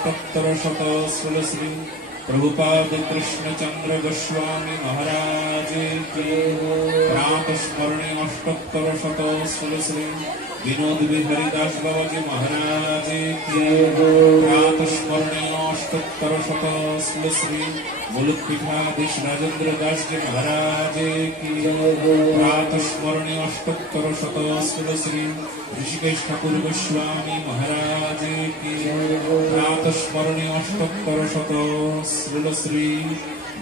अष्टोत्तरशत श्री प्रभुपाद कृष्ण चंद्र गोस्वामी महाराज की प्रातस्मरणे अष्टोत्तरशत श्री विनोद बिहारी दास बाबा जी महाराज की प्रातस्मरणे अष्टोत्तरशत श्री मुलुक पीठाधीश राजेंद्र दास जी महाराज की प्रातस्मरणे अष्टोत्तरशत श्री ऋषिकेश ठाकुर गोस्वामी महाराज की प्रातस्मरणे अष्टोत्तरशत श्री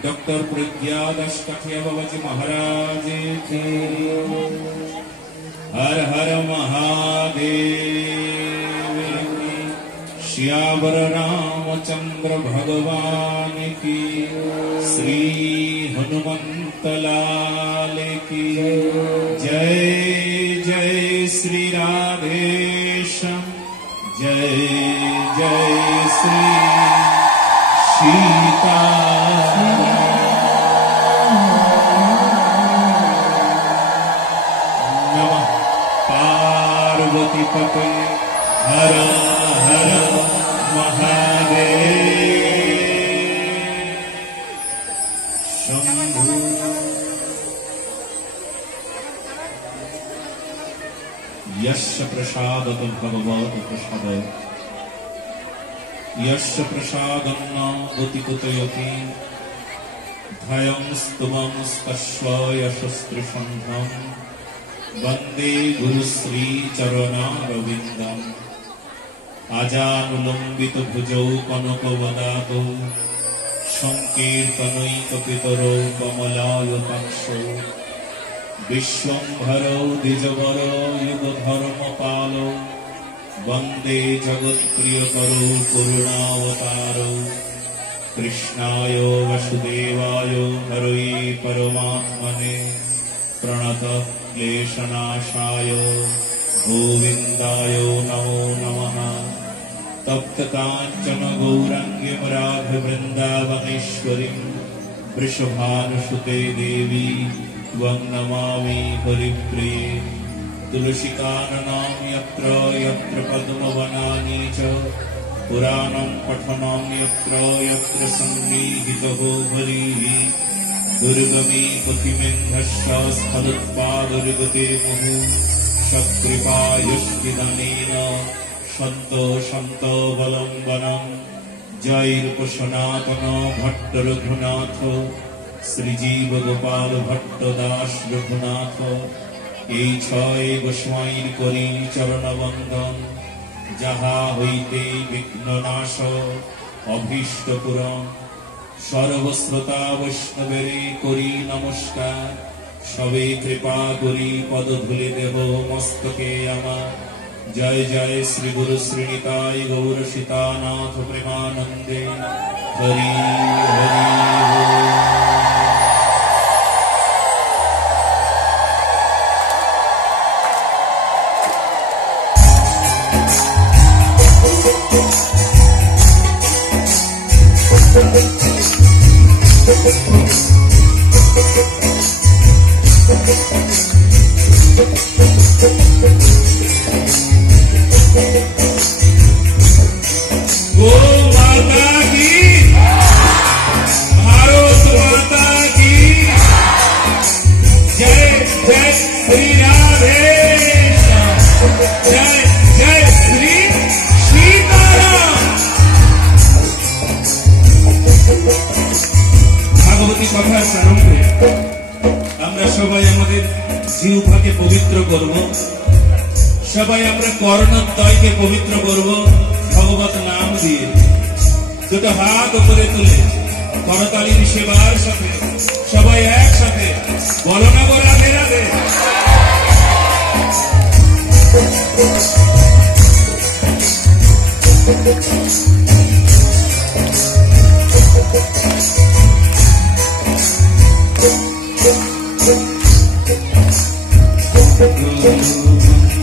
डॉक्टर प्रज्ञादास काठिया बाबा जी महाराज की हर हर महादेव श्यावर रामचंद्र भगवान की श्री हनुमंत लाल की जय जय श्री राधेश्याम जय जय श्री सीता पते हर हर महादेव शंभु यस्य प्रसादत भगवत प्रसाद यस्य प्रसादन्न गतिकुतयति धयं स्तुमं तस्व यशस्त्रिसन्धं वंदे गुरुश्री चरणारविंदम आजानुलंबित भुजौ कनकवदातौ संकीर्तनैकपितरौ कमलायताक्षौ विश्वंभरौ द्विजवरौ युगधर्मपालौ वंदे जगत्प्रियकरौ करुणावतारौ कृष्णाय वसुदेवाय हरये परमात्मने प्रणत क्लेशनाशाय गोविंदाय नमो नमः तप्त कांचन गौरांगी राधा वृंदावनेश्वरी वृषभानुसुते देवी त्वं नमामि हरिप्रिये तुलसीकाननं यत्र यत्र पद्मवनानि च पुराणं पठनं यत्र यत्र सन्निहितो हरिः दुर्गमे पतिमेन्धश्च स्थलोत्पादरुगतिर्मुहुः सत्कृपायुष्टिदानेन सन्तोषन्तोऽवलम्बनं जयरूप सनातन भट्ट रघुनाथ श्रीजीव गोपाल भट्ट दास रघुनाथ এই ছয় গোস্বামীর করি চরণবন্দন যাহা হইতে বিঘ্ননাশ অভীষ্ট পূরণ सर्वश्रोता वैष्णवेरे करी नमस्कार सबे कृपा करी पदधूलि देह मस्तके आमार जय जय श्री गुरु श्रीनिताय गौर सीतानाथ प्रेमानंदे हरि हरि সবাই আমরা কর্ণদ্বয়কে পবিত্র করব ভগবত নাম দিয়ে দুটো হাত উপরে তুলে করতালির সেবার সাথে সবাই একসাথে বলো না গো রাধে রাধে I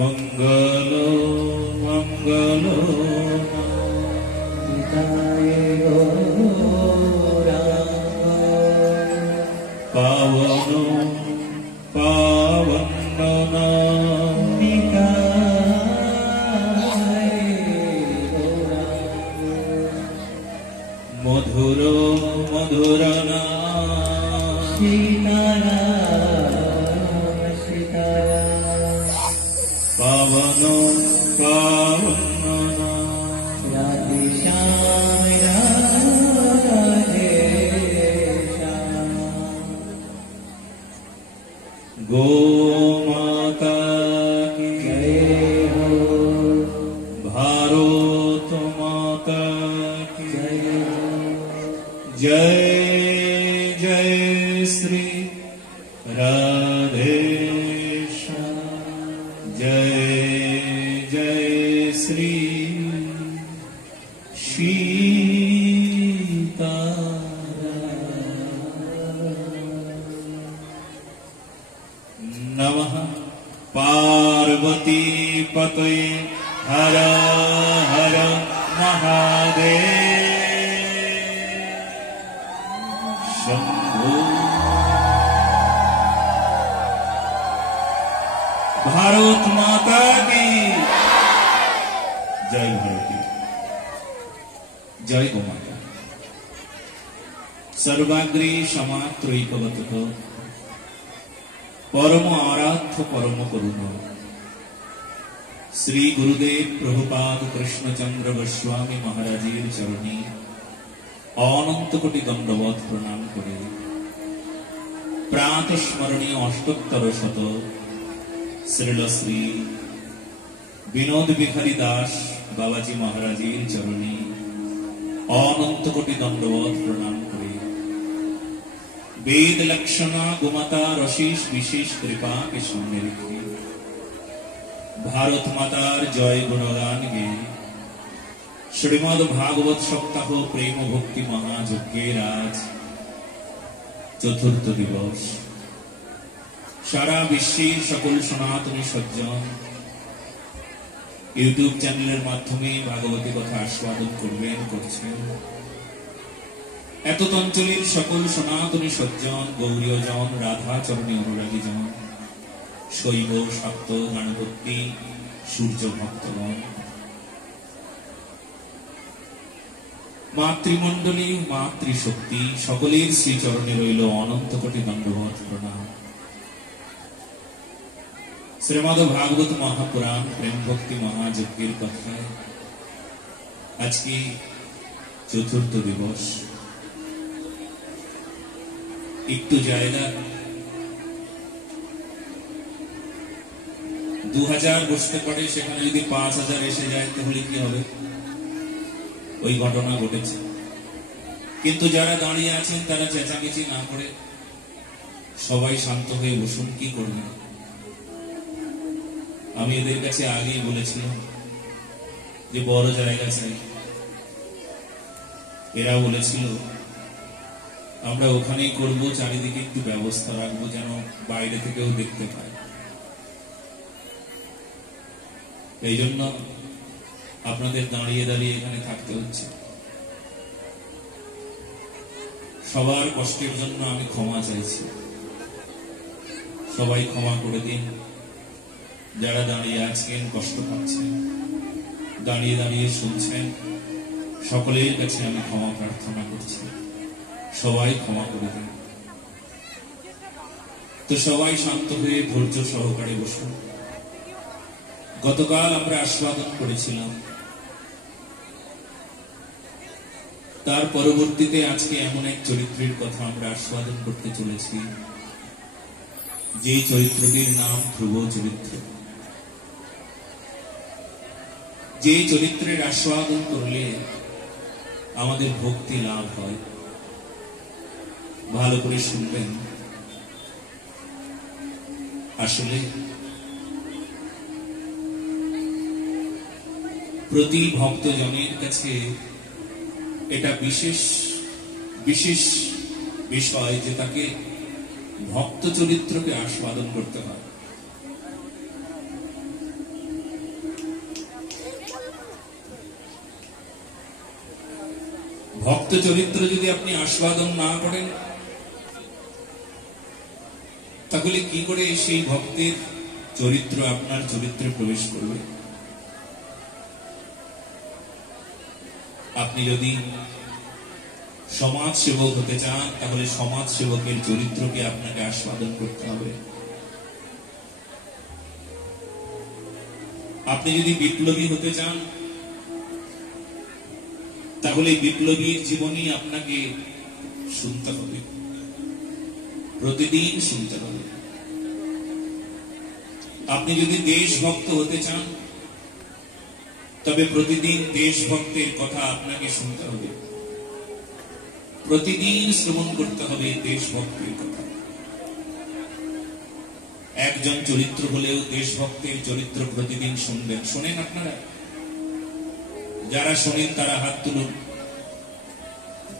মঙ্গল মঙ্গল পাবন পাবন মধুর মধুর পাবন পাবন गो माता की जय हो, भारत माता की जय हो, जय जय श्री राधे जय जय श्री सीता नमः पार्वती पतये हर हर महादेव शंभो। भारत माता की जय, भारती जय गो माता। सर्वाग्रे समात्रैकवतः परम आराध्य परम करुण श्री गुरुदेव प्रभुपाद कृष्णचंद्र गोस्वामी महाराजेर चरणे अनंत कोटि दंडवत प्रणाम करे प्रातस्मरणीय अष्टोत्तर शत श्रील श्री विनोद बिहारी दास बाबाजी महाराजेर चरणे अनंत कोटि दंडवत प्रणाम करे वेद लक्षणा गोमाता रशीष विशेष कृपा के सामने रखी भारत मातार जय गुणगान गे श्रीमद् भागवत सप्ताह प्रेम भक्ति महायज्ञेर आज चतुर्थ दिवस। सारा विश्वेर सकल सनातनी सज्जन यूट्यूब चैनेलेर माध्यमे भागवती कथा आस्वादन करबेन करछेन। एत अंचलेर सकल सनातनी सज्जन गौरीयजन राधाचरणी अनुरागीजन शैव शाक्त गणपति सूर्य भक्तगण मातृमंडली मातृशक्ति सकलेर श्रीचरणे रइल अनंत कोटि दंडवत प्रणाम। श्रीमद् भागवत महापुराण प्रेम भक्ति महायज्ञेर कथाय आज की चतुर्थ दिवस। একটু জায়গা 2000 বসতে পারে, সেখানে যদি 5000 এসে যায় তাহলে কি হবে? ওই ঘটনা ঘটেছে। কিন্তু যারা দাঁড়িয়ে আছেন তারা চেঁচামেচি না করে সবাই শান্ত হয়ে বসুন। কি করবেন? আমি এদের কাছে আগেই বলেছিলাম যে বড় জায়গা চাই। এরা বলেছিল আমরা ওখানেই করব, চারিদিকে একটু ব্যবস্থা রাখবো যেন বাইরে থেকেও দেখতে পায়। এই জন্য আপনাদের দাঁড়িয়ে দাঁড়িয়ে এখানে থাকতে হচ্ছে। সবার কষ্টের জন্য আমি ক্ষমা চাইছি, সবাই ক্ষমা করে দিন। যারা দাঁড়িয়ে আছেন কষ্ট পাচ্ছেন, দাঁড়িয়ে দাঁড়িয়ে শুনছেন, সকলের কাছে আমি ক্ষমা প্রার্থনা করছি, সবাই ক্ষমা করে দিন। তো সবাই শান্ত হয়ে ধৈর্য সহকারে বসুন। গতকাল আমরা আস্বাদন করেছিলাম, তার পরবর্তীতে আজকে এমন এক চরিত্রের কথা আমরা আস্বাদন করতে চলেছি, যে চরিত্রটির নাম ধ্রুব চরিত্র। যে চরিত্রের আস্বাদন করলে আমাদের ভক্তি লাভ হয়। ভালো করে শুনবেন। আসলে প্রতি ভক্তজনের কাছে এটা বিশেষ বিশেষ বিষয় যে তাকে ভক্ত চরিত্রকে আস্বাদন করতে হয়। ভক্ত চরিত্র যদি আপনি আস্বাদন না করেন, তাহলে কি করে সেই ভক্তের চরিত্র আপনার চরিত্রে প্রবেশ করবে? আপনি যদি সমাজ সেবক হতে চান, তাহলে সমাজ সেবকের চরিত্রকে আপনাকে আস্বাদন করতে হবে। আপনি যদি বিপ্লবী হতে চান, তাহলে বিপ্লবীর জীবনী আপনাকে শুনতে হবে, প্রতিদিন শুনতে হবে। আপনি যদি দেশভক্ত হতে চান, তবে প্রতিদিন দেশভক্তের কথা আপনাকে শুনতে হবে, প্রতিদিন শ্রবণ করতে হবে দেশভক্তের কথা। একজন চরিত্র হলেও দেশভক্তের চরিত্র প্রতিদিন শুনবেন। শোনেন আপনারা? যারা শোনেন তারা হাত তুলুন।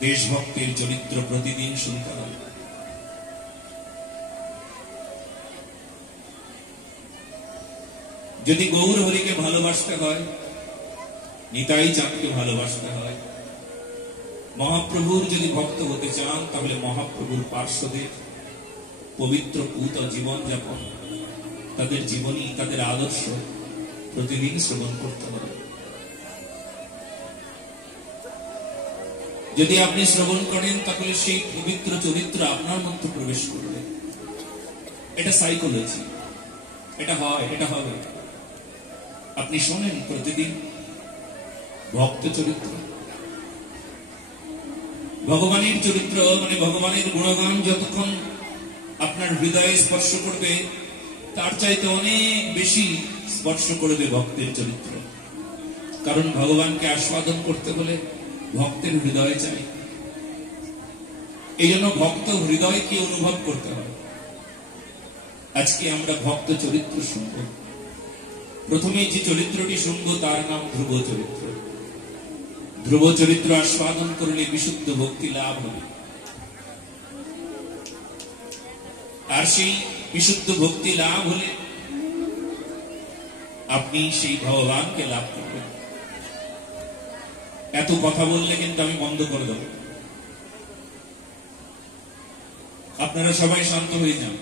দেশভক্তের চরিত্র প্রতিদিন শুনতে হবে। যদি গৌর হরিকে ভালোবাসতে হয়, নিতাই চাঁদকে ভালোবাসতে হয়, মহাপ্রভুর যদি ভক্ত হতে চান, তাহলে মহাপ্রভুর পার্শ্বদের পবিত্র পূত জীবন যাপন, তাদের জীবনী, তাদের আদর্শ প্রতিদিন শ্রবণ করতে হবে। যদি আপনি শ্রবণ করেন, তাহলে সেই পবিত্র চরিত্র আপনার মধ্যে প্রবেশ করবে। এটা সাইকোলজি, এটা হয়, এটা হবে। আপনি শোনেন প্রতিদিন ভক্ত চরিত্র, ভগবানের চরিত্র, মানে ভগবানের গুণগান যতক্ষণ আপনার হৃদয়ে স্পর্শ করবে, তার চাইতে অনেক বেশি স্পর্শ করবে ভক্তের চরিত্র। কারণ ভগবানকে আস্বাদন করতে হলে ভক্তের হৃদয়ে চাই। এই জন্য ভক্ত হৃদয়কে অনুভব করতে হয়। আজকে আমরা ভক্ত চরিত্র শুনব। প্রথমে যে চরিত্রটি শুনব তার নাম ধ্রুব চরিত্র। ধ্রুব চরিত্র আস্বাদন করলে বিশুদ্ধ ভক্তি লাভ হবে। আর সেই বিশুদ্ধ ভক্তি লাভ হলে আপনি সেই ভগবানকে লাভ করবেন। এত কথা বললে কিন্তু আমি বন্ধ করে দেব। আপনারা সবাই শান্ত হয়ে যান,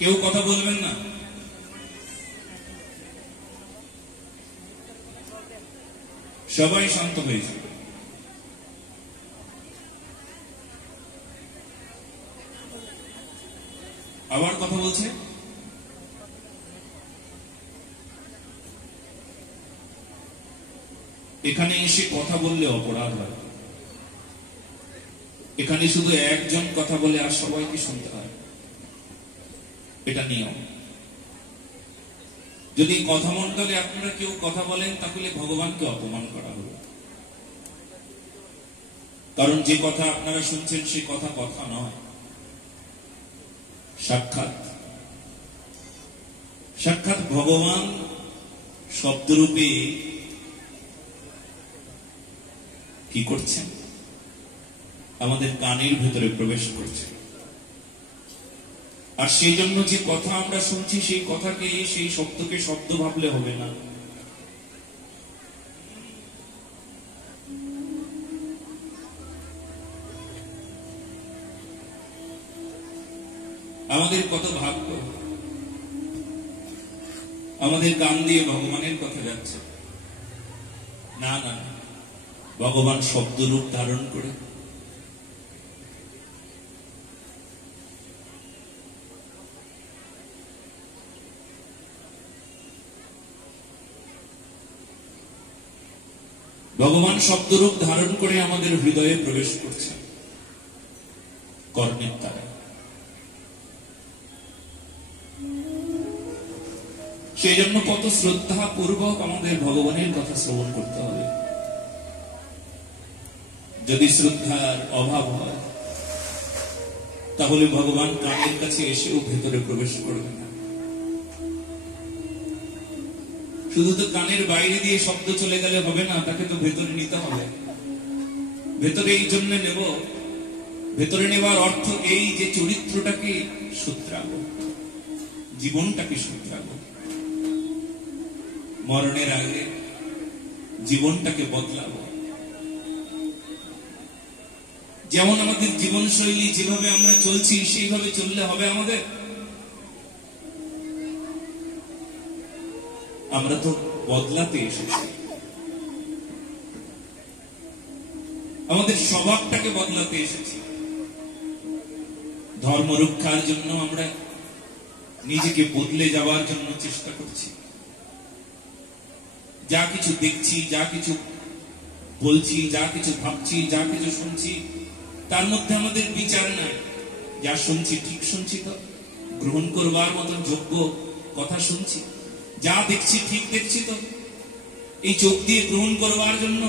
কেউ কথা বলবেন না। সবাই শান্ত হয়ে যান। আবার কথা বলছে। এখানে এসে কথা বললে অপরাধ হয়। এখানে শুধু একজন কথা বলে আর সবাইকে শুনতে হয়, এটা নিয়ম। যদি কথা মন্ডলে আপনারা কেউ কথা বলেন, তাহলে ভগবানকে অপমান করা হবে। কারণ যে কথা আপনারা শুনছেন সে কথা কথা নয়, সাক্ষাৎ সাক্ষাৎ ভগবান শব্দরূপে কি করছেন? আমাদের কানের ভিতরে প্রবেশ করছে। আর সেই জন্য যে কথা আমরা শুনছি, সেই কথাকে, সেই শব্দকে শব্দ ভাবলে হবে না। আমাদের কত ভাগ্য, আমাদের কান দিয়ে ভগবানের কথা যাচ্ছে। না না, ভগবান শব্দরূপ ধারণ করে ভগবান শব্দরূপ ধারণ করে আমাদের হৃদয়ে প্রবেশ করছে কর্মের দ্বারা। সেই জন্য কত শ্রদ্ধা পূর্বক আমাদের ভগবানের কথা শ্রবণ করতে হবে। যদি শ্রদ্ধার অভাব হয়, তাহলে ভগবান কানের কাছে এসেও ভেতরে প্রবেশ করবে না। শুধু তো কানের বাইরে দিয়ে শব্দ চলে গেলে হবে না, তাকে তো ভেতরে নিতে হবে। ভেতরে এই জন্য নেব, ভেতরে নেবার অর্থ এই যে চরিত্রটাকে শুধরাবো, জীবনটাকে শুধরাবো। মরণের আগে জীবনটাকে বদলাবো। যেমন আমাদের জীবনশৈলী, যেভাবে আমরা চলছি সেইভাবে চললে হবে আমাদের? আমরা তো বদলাতে এসেছি, আমাদের স্বভাবটাকে বদলাতে এসেছি। ধর্ম রক্ষার জন্য আমরা নিজেকে বদলে যাওয়ার জন্য চেষ্টা করছি। যা কিছু দেখছি, যা কিছু বলছি, যা কিছু ভাবছি, যা কিছু শুনছি, তার মধ্যে আমাদের বিচার নাই। যা শুনছি ঠিক শুনছি তো? গ্রহণ করবার মতন যোগ্য কথা শুনছি? যা দেখছি ঠিক দেখছি তো? এই চোখ দিয়ে গ্রহণ করবার জন্য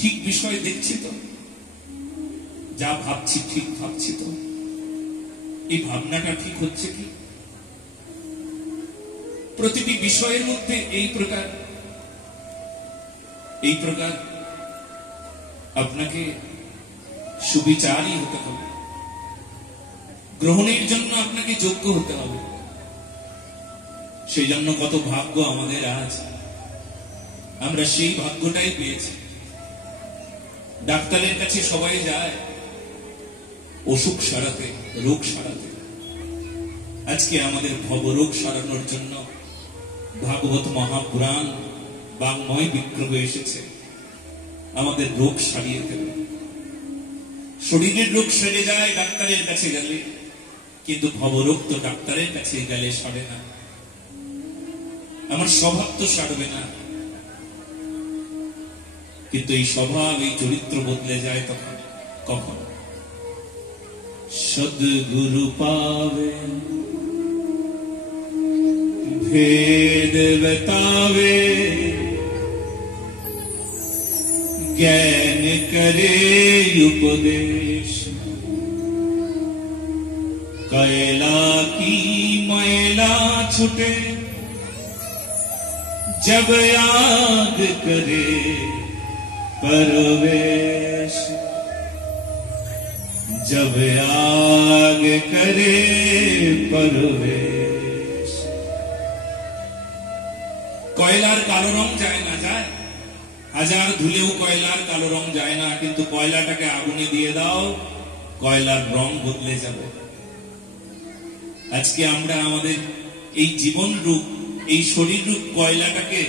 ঠিক বিষয় দেখছি তো? যা ভাবছি ঠিক ভাবছি তো? এই ভাবনাটা ঠিক হচ্ছে কি? প্রতিটি বিষয়ের মধ্যে এই প্রকার আপনাকে সুবিচারই হতে হবে। গ্রহণের জন্য আপনাকে যোগ্য হতে হবে। সেই জন্য কত ভাগ্য আমাদের আজ, আমরা সেই ভাগ্যটাই পেয়েছি। ডাক্তারের কাছে সবাই যায় অসুখ সারাতে, রোগ সারাতে। আজকে আমাদের ভবরোগ সারানোর জন্য ভাগবত মহাপুরাণ বাংময় বিক্রম এসেছে আমাদের রোগ সারিয়ে দেবে। শরীরের রোগ সেরে যায় ডাক্তারের কাছে গেলে, কিন্তু ভবরোগ তো ডাক্তারের কাছে গেলে সারে না। আমার স্বভাব তো সারবে না, কিন্তু এই স্বভাব, এই চরিত্র বদলে যায় তখন কখন? সদ্গুরু পাবে, भेद बतावे, ज्ञान करे उपदेश। कैला की मैला छुटे, जब याद करे परवेश। जब याद करे परवेश। কয়লার কালো রং যায় না? যায়। হাজার ধুলেও কয়লার কালো রং যায় না, কিন্তু কয়লাটাকে আগুনে দিয়ে দাও, কয়লার রং বদলে যাবে। আজকে আমরা আমাদের এই জীবন রূপ, এই শরীর রূপ কয়লাটাকে